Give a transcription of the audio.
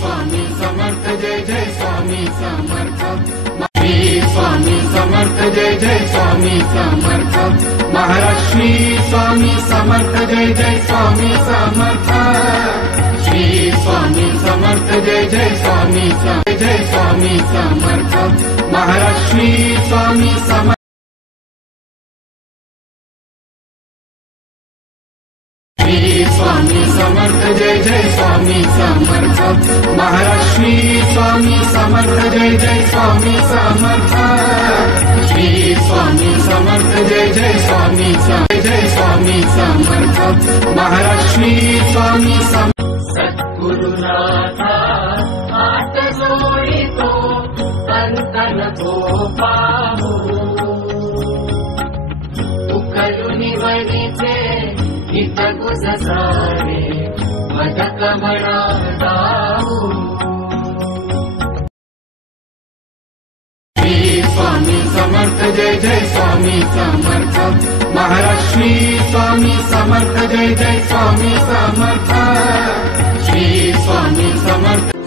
स्वामी समर्थ जय जय स्वामी समर्थ। श्री स्वामी समर्थ जय जय स्वामी समर्थ। महाराज श्री स्वामी समर्थ जय जय स्वामी समर्थ। श्री स्वामी समर्थ जय जय स्वामी जय स्वामी समर्थ। महाराज श्री स्वामी समर्थ। श्री स्वामी समर्थ जय जय स्वामी समर्थ। महाराज श्री स्वामी समर्थ जय जय स्वामी समर्थ। श्री स्वामी समर्थ जय जय स्वामी जय स्वामी समर्थ। महाराज श्री स्वामी समर्थ। सद्गुरुनाथा हात जोडितो अंतन को पाहू उकलुनी वणीचे हित कुससारे मद कमळा दाऊ। श्री स्वामी समर्थ जय जय स्वामी समर्थ। महाराज श्री स्वामी समर्थ जय जय स्वामी समर्थ। श्री स्वामी समर्थ।